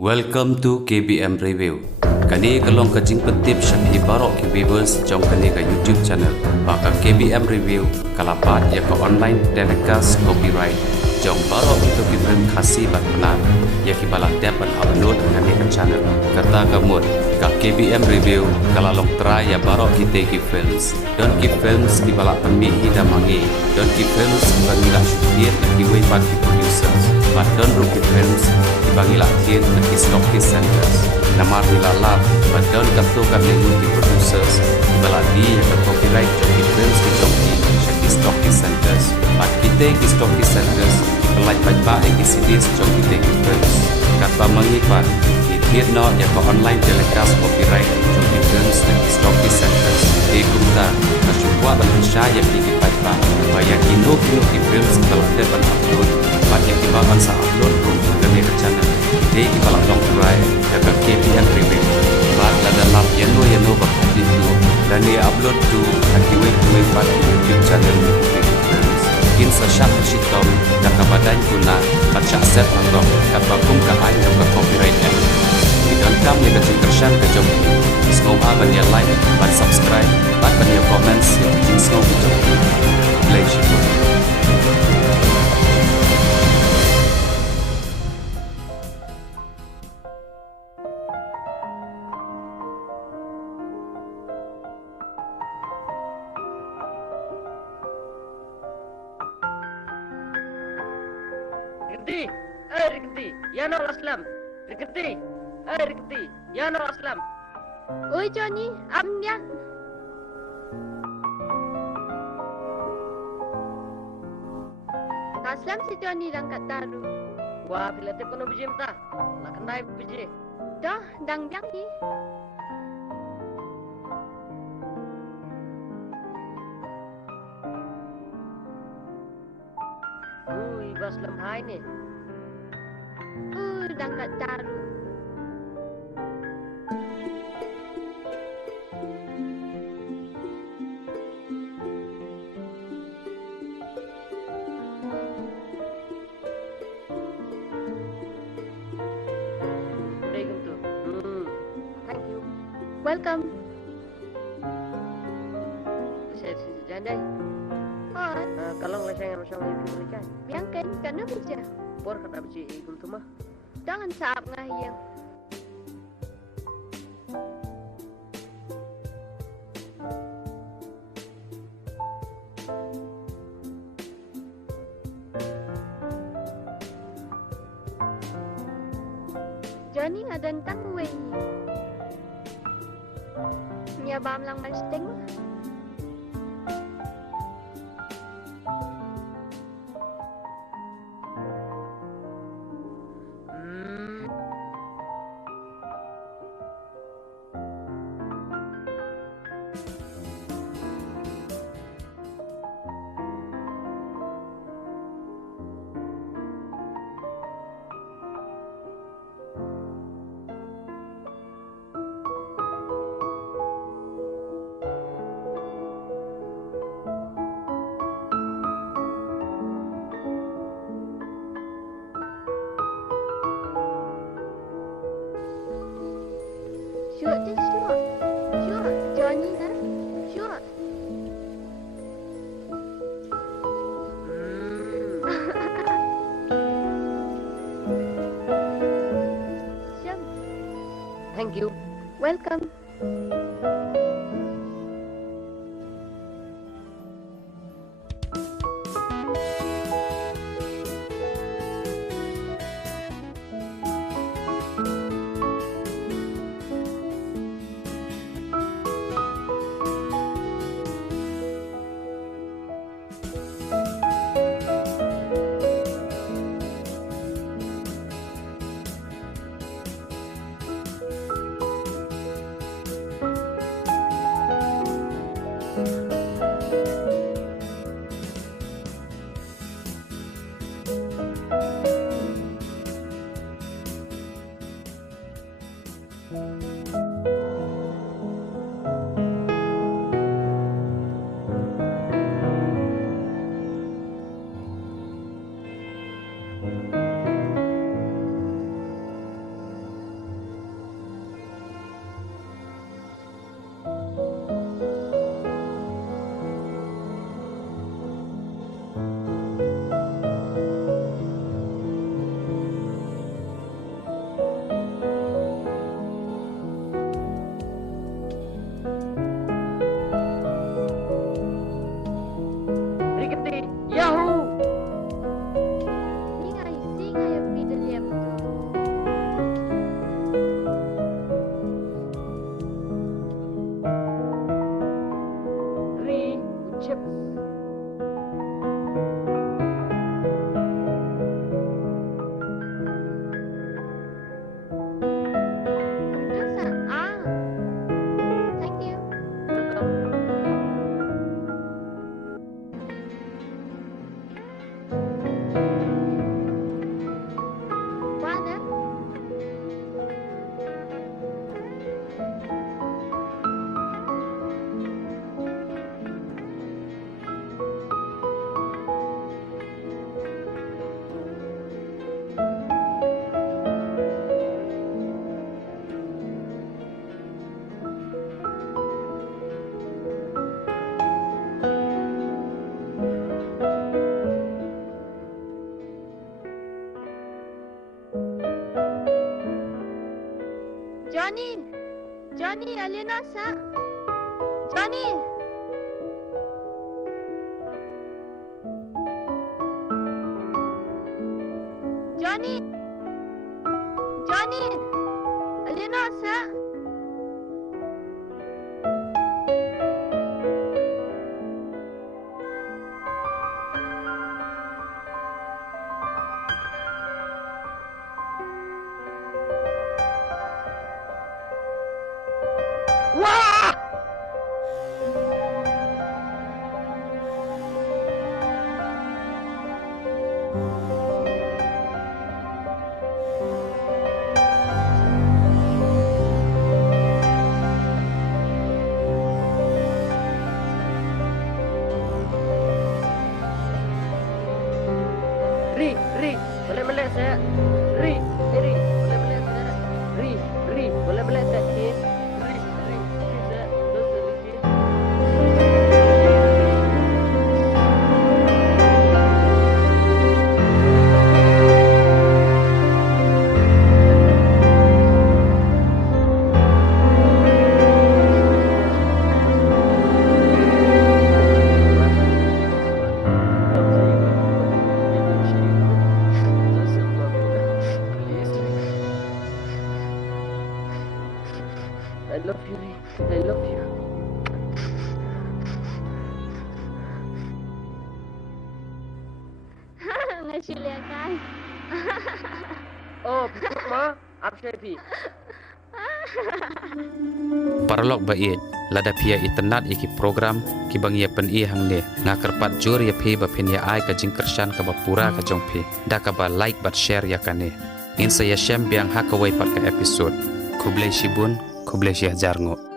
Welcome to KBM Review. Kani kalong kajing pentip syakhi barok ki viewers jong kani ka YouTube channel. Baka KBM Review kalapat ya ka online telecast copyright. Jong barok itu ki film khasi bat benar. Ya ki balak dapat upload kani ka channel. Kata kamut ka KBM Review kalalong try ya barok kita ki films. Don't ki films ki balak pembihi damangi. Don't ki films ki balak syutir ki way pat ki producers. But don't rugi films dibangilah kien di stockist centers. Namar hilalat, but don't katukan lengun di producers. Baladi yang copyright di films di jongki di stockist centers. But kita di stockist centers pelaj baik di CDs jongki di films. Kata mengipat di no yang online telecast copyright jongki films di stockist centers. Di kumta kasyukwa Malaysia yang di baik bayang kino di films telah dapat upload. Pada yang dibawa sa upload room kami ke channel. Dia ibarat long try dapat KBM Review. Pada dalam yano bakal video dan dia upload to akibat pada YouTube channel films. Kin sa syak sitom dan kabadan guna baca set atau kabakum kaan yang copyright nya. Don't come dengan interest ke job. Semoga banyak like dan subscribe dan banyak comments yang jinsko video. Pleasure. Rikti, ya no Aslam. Rikti, ya no Aslam. Oi Johnny, amnya. Aslam si Johnny lang kataru. Wah, bila te kono biji mta, nak kendai biji. Dah, dang biang ni. Aslam hai ni. Dang kataru. Thank you. Welcome. Saya jandai. Kalau ngeleseng macam ni kan. Biang kan kena bija. Por kata biji igum tu mah. Jangan saap ngahiyang. Johnny ada tentang wei. Nyabam lang masting. Sure, Johnny dah. Sure. Siap. Thank you. Welcome. Johnny! Johnny, alin na sa? Johnny! Johnny! Johnny! Alin na sa? Wah! Ri, boleh balik saya. Ri, boleh balik saya. Ri, boleh balik saya. Ri, saya dosa lagi. I love you, Ri. I love you. Nasilakan. Oh, ma, apa sih? Parlok bait lada pia itnat iki program ki bang ye pen i hang ne ngakar pat jor ye phi ba phin ya ai ka jing kershan ka ba pura ka jong phi da ka ba like bat share ya kane insa ya shem biang hakawai pat ka episode kublai shibun kublai shi hajar ngo